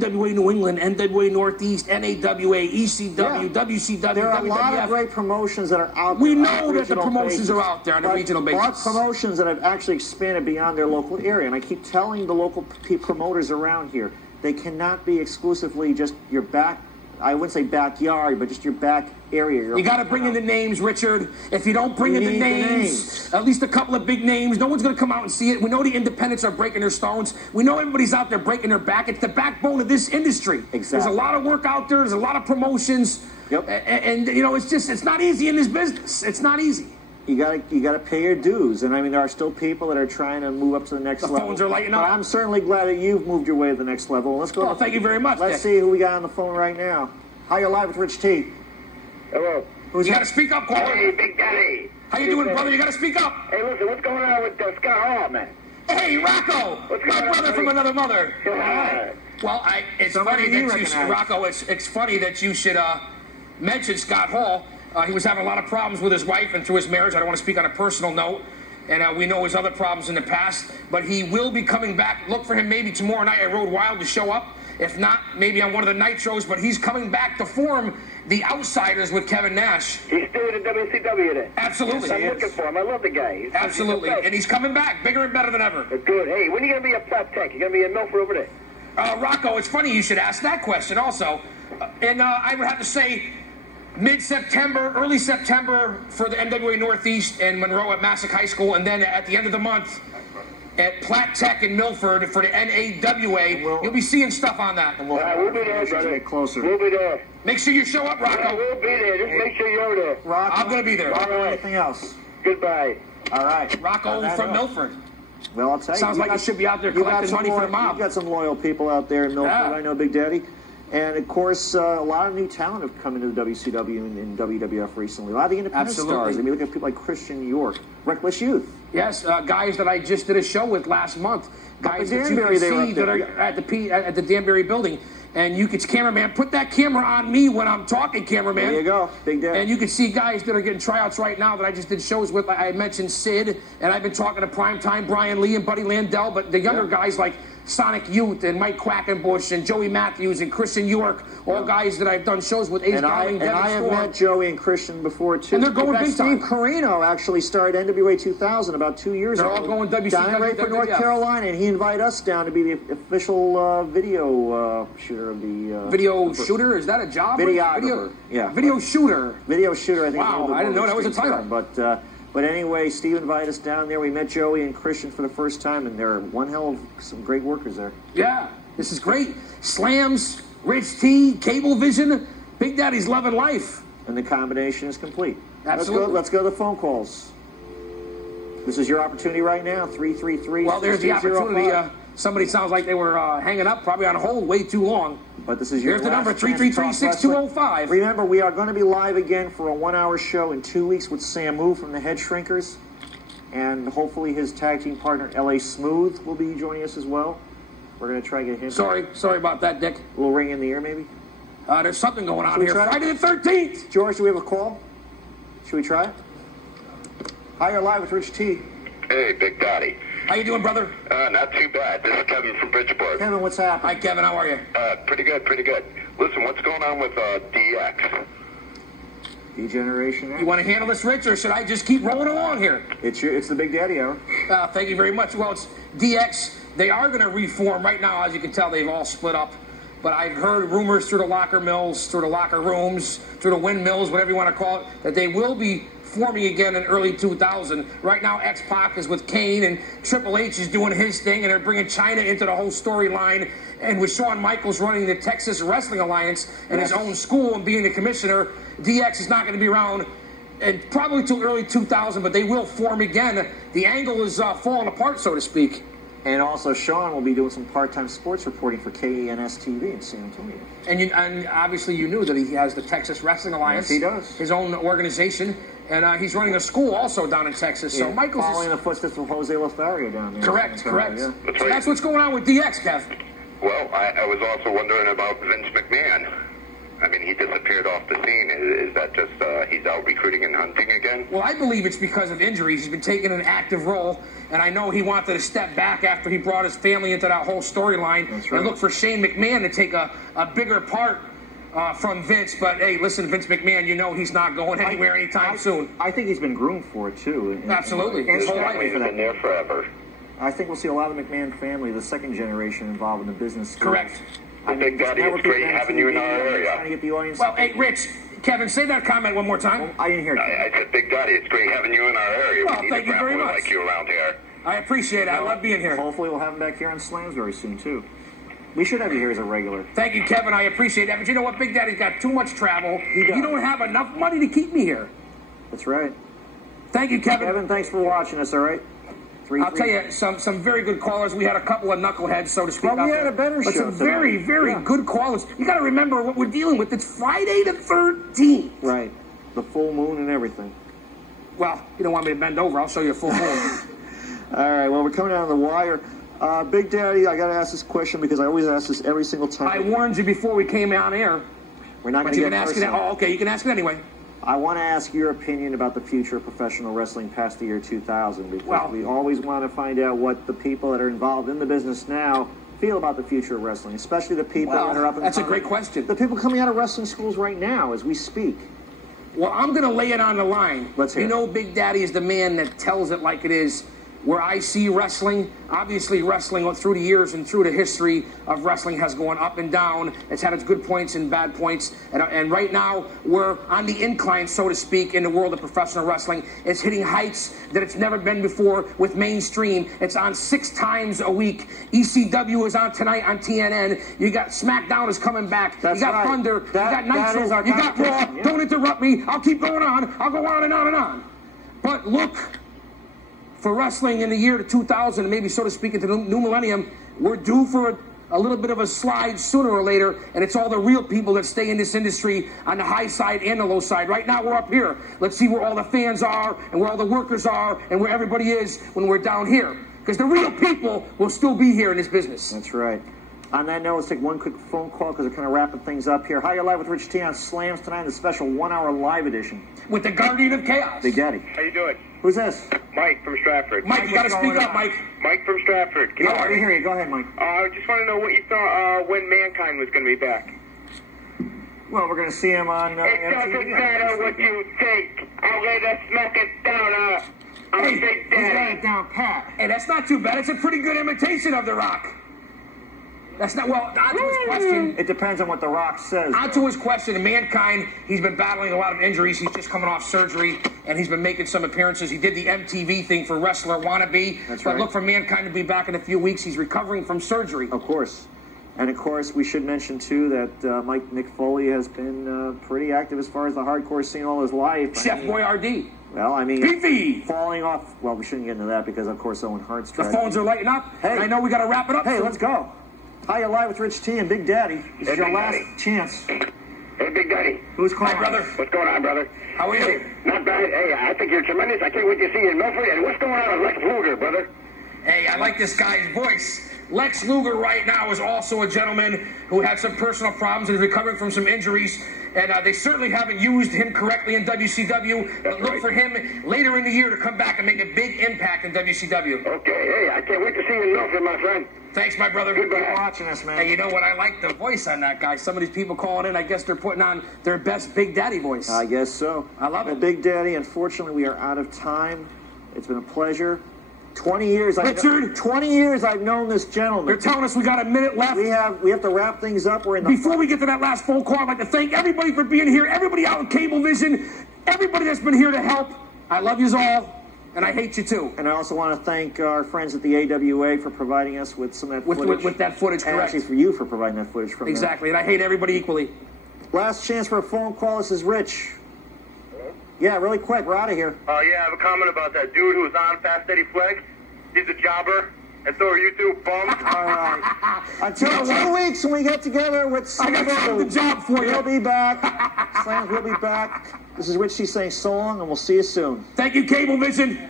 NWA New England, NWA Northeast, NAWA, ECW, WCW, There are a lot of WWF. great promotions that are out there. We know that the promotions are out there on a regional basis. But promotions that have actually expanded beyond their local area. And I keep telling the local promoters around here, they cannot be exclusively just your back, I wouldn't say backyard, but just your back area. You got to bring in the names, Richard. If you don't bring in the names, at least a couple of big names, no one's going to come out and see it. We know the independents are breaking their stones. We know everybody's out there breaking their back. It's the backbone of this industry. Exactly. There's a lot of work out there. There's a lot of promotions. Yep. And you know, it's not easy in this business. It's not easy. You gotta pay your dues, and I mean there are still people that are trying to move up to the next level. The phones are lighting up. But I'm certainly glad that you've moved your way to the next level. Let's go. Well, thank you very much. Let's see who we got on the phone right now. Hi, you're live with Rich T. Hello. You got to speak up, caller. Hey, Big Daddy. How you doing, brother? You got to speak up. Hey, listen, what's going on with Scott Hall, man? Hey, Rocco. What's My going on, brother buddy? from another mother. All right. Well, it's funny that you should, Rocco. It's funny that you should mention Scott Hall. He was having a lot of problems with his wife and through his marriage. I don't want to speak on a personal note. And we know his other problems in the past. But he will be coming back. Look for him maybe tomorrow night at Road Wild to show up. If not, maybe on one of the nitros. But he's coming back to form the Outsiders with Kevin Nash. He's still in the WCW then? Absolutely. Yes, I'm looking for him. I love the guy. Absolutely. And he's coming back bigger and better than ever. Good. Hey, when are you going to be a Plat Tech? You going to be in Milford over there? Rocco, it's funny you should ask that question also. And I would have to say mid-September, early September for the NWA Northeast and Monroe at Massac High School, and then at the end of the month at Platt Tech in Milford for the NAWA. You'll be seeing stuff on that. We'll be there, brother. Get closer. We'll be there. Make sure you show up, Rocco. We'll be there. Just make sure you're there. Rocco, I'm going to be there. All right. Anything else? Goodbye. All right. Rocco from Milford. Well, I'll tell you. Sounds like you should be out there collecting money for the mob. You've got some loyal people out there in Milford. Yeah. I know, Big Daddy. And, of course, a lot of new talent have come into the WCW and WWF recently. A lot of the independent stars. I mean, look at people like Christian York, Reckless Youth. Yes, guys that I just did a show with last month. Guys that you can see that are at the Danbury building. And you could, cameraman, put that camera on me when I'm talking, cameraman. There you go, Big Daddy. And you can see guys that are getting tryouts right now that I just did shows with. I mentioned Sid, and I've been talking to Primetime, Brian Lee and Buddy Landell, but the younger guys like Sonic Youth and Mike Quackenbush and Joey Matthews and Christian York, all guys that I've done shows with. And I have met Joey and Christian before, too. And they're going big time. Steve Carino actually started NWA 2000 about 2 years ago. They're all going WCW. Down right for North Carolina, and he invited us down to be the official video shooter of the... video shooter? Is that a job? Videographer. Yeah. Video shooter. Video shooter, I think. Wow, I didn't know that was a title. But anyway, Steve invited us down there. We met Joey and Christian for the first time, and they're one hell of some great workers there. Yeah, this is great. Slamz, Rich T, Cablevision, Big Daddy's loving life. And the combination is complete. Absolutely. Let's go to the phone calls. This is your opportunity right now, 333. Well, there's the opportunity. Somebody sounds like they were hanging up, probably on hold way too long. But this is your Here's the number, 333-6205. Remember, we are going to be live again for a 1-hour show in 2 weeks with Samu from the Head Shrinkers. And hopefully his tag team partner, L.A. Smooth, will be joining us as well. We're going to try to get him. Sorry about that, Dick. A little ring in the ear, maybe? There's something going on here. Friday the 13th. George, do we have a call? Should we try it? Hi, you're live with Rich T. Hey, Big Daddy. How you doing, brother? Not too bad. This is Kevin from Bridgeport. Kevin, what's happening? Hi, Kevin. How are you? Pretty good, pretty good. Listen, what's going on with DX? Degeneration. You want to handle this, Rich, or should I just keep rolling along here? It's the Big Daddy hour. Thank you very much. Well, it's DX. They are going to reform. Right now, as you can tell, they've all split up. But I've heard rumors through the locker mills, through the locker rooms, through the windmills, whatever you want to call it, that they will be forming again in early 2000. Right now, X-Pac is with Kane, and Triple H is doing his thing, and they're bringing China into the whole storyline. And with Shawn Michaels running the Texas Wrestling Alliance and his own school and being the commissioner, DX is not going to be around and probably till early 2000, but they will form again. The angle is falling apart, so to speak. And also, Sean will be doing some part-time sports reporting for KENS TV in San Antonio. And obviously you knew that he has the Texas Wrestling Alliance. Yes, he does. His own organization. And he's running a school also down in Texas. Yeah, So Michael's following the footsteps of Jose Lothario down there. Correct. Yeah. That's right. That's what's going on with DX, Kev. Well, I was also wondering about Vince McMahon. I mean, he disappeared off the scene. Is that just he's out recruiting and hunting again? Well, I believe it's because of injuries. He's been taking an active role, and I know he wanted to step back after he brought his family into that whole storyline. That's right. And look for Shane McMahon to take a bigger part from Vince. But, hey, listen, Vince McMahon, you know he's not going anywhere anytime soon. I think he's been groomed for it, too. Absolutely. And His whole life. He's been there forever. I think we'll see a lot of the McMahon family, the second generation, involved in the business. Correct. Big Daddy, it's great having you in our area. Trying to get the audience. Well, hey, Rich, Kevin, say that comment one more time. I didn't hear it. I said, Big Daddy, it's great having you in our area. Well, We need thank a you very grappler much. like you around here. I appreciate it. I love being here. Hopefully we'll have him back here on Slamz very soon, too. We should have you here as a regular. Thank you, Kevin. I appreciate that. But you know what? Big Daddy's got too much travel. He does. You don't have enough money to keep me here. That's right. Thank you, Kevin. Kevin, thanks for watching us, all right? I'll tell you, some very good callers. We had a couple of knuckleheads, so to speak. Well, we out had there. a better but show some tonight. very, very Yeah. good callers. You got to remember what we're dealing with. It's Friday the 13th. Right. The full moon and everything. Well, you don't want me to bend over. I'll show you a full moon. All right, well, we're coming down to the wire. Big Daddy, I got to ask this question because I always ask this every single time. I warned you before we came on air. We're not But going you to can get ask it. personal. Oh, okay. You can ask it anyway. I want to ask your opinion about the future of professional wrestling past the year 2000 because Well- we always want to find out what the people that are involved in the business now feel about the future of wrestling, especially the people Well, that are up and that's a coming. great question. The people coming out of wrestling schools right now as we speak. Well, I'm going to lay it on the line. Let's hear You it. know, Big Daddy is the man that tells it like it is. Where I see wrestling, obviously wrestling through the years and through the history of wrestling has gone up and down. It's had its good points and bad points. And right now, we're on the incline, so to speak, in the world of professional wrestling. It's hitting heights that it's never been before with mainstream. It's on 6 times a week. ECW is on tonight on TNN. You got SmackDown is coming back. That's you got right. Thunder. That you got Nitro. is our You got Raw. competition, yeah. Don't interrupt me. I'll keep going on. I'll go on and on and on. But look, for wrestling in the year 2000, and maybe so to speak into the new millennium, we're due for a little bit of a slide sooner or later, and it's all the real people that stay in this industry on the high side and the low side. Right now, we're up here. Let's see where all the fans are and where all the workers are and where everybody is when we're down here. Because the real people will still be here in this business. That's right. On that note, let's take one quick phone call because we're kind of wrapping things up here. Hi, you're live with Rich T on Slamz tonight, the special 1-hour live edition. With the Guardian of Chaos. Big Daddy. How you doing? Who's this? Mike from Stratford. Mike, you got to what's speak going up, on? Mike. Mike from Stratford. Can No, you I hear didn't me? hear you. Go ahead, Mike. I just want to know what you thought when Mankind was going to be back. Well, we're going to see him on It doesn't matter what you think. I'm going to smack it down. I'm Hey, Big He's got Daddy. it down pat. Hey, that's not too bad. It's a pretty good imitation of The Rock. That's not, well, on to his question. It depends on what The Rock says. On to his question, Mankind, he's been battling a lot of injuries. He's just coming off surgery, and he's been making some appearances. He did the MTV thing for Wrestler Wannabe. That's but right. look for Mankind to be back in a few weeks. He's recovering from surgery. Of course. And of course, we should mention too that Nick Foley has been pretty active as far as the hardcore scene all his life. Chef Boyardee. Well, I mean, Beefy. falling off. Well, we shouldn't get into that because, of course, Owen Hart's The tried. phones are lighting up. Hey. And I know we got to wrap it up. Hey, soon. let's go. Hi, you're live with Rich T and Big Daddy. This Hey, is your Big last Daddy. chance. Hey, Big Daddy. Who's Hi, calling? brother. What's going on, brother? How are you? Not bad. Hey, I think you're tremendous. I can't wait to see you in Milford. And what's going on with Lex Luger, brother? Hey, I like this guy's voice. Lex Luger right now is also a gentleman who had some personal problems and is recovering from some injuries. And they certainly haven't used him correctly in WCW. But look for him later in the year to come back and make a big impact in WCW. Okay, hey, I can't wait to see you in Milford, my friend. Thanks, my brother. Goodbye. Keep watching us, man. Hey, you know what? I like the voice on that guy. Some of these people calling in, I guess they're putting on their best Big Daddy voice. I guess so. I love it. Big Daddy, unfortunately, we are out of time. It's been a pleasure. 20 years. Richard? 20 years I've known this gentleman. They're telling us we got a minute left. We have to wrap things up. We're in the Before we get to that last phone call, I'd like to thank everybody for being here, everybody out in Cablevision, everybody that's been here to help. I love yous all, and I hate you too. And I also want to thank our friends at the AWA for providing us with some of that footage. With that footage, and correct. actually for you for providing that footage from them. Exactly, and I hate everybody equally. Last chance for a phone call. This is Rich. Yeah, really quick. We're out of here. Yeah, I have a comment about that dude who was on Fast Eddie Flegg. He's a jobber, and so are you two bums. All right. Until 2 weeks when we get together with I got Slamz. the job for you. We'll be back. Slamz will be back. This is Rich T saying so long, and we'll see you soon. Thank you, Cablevision.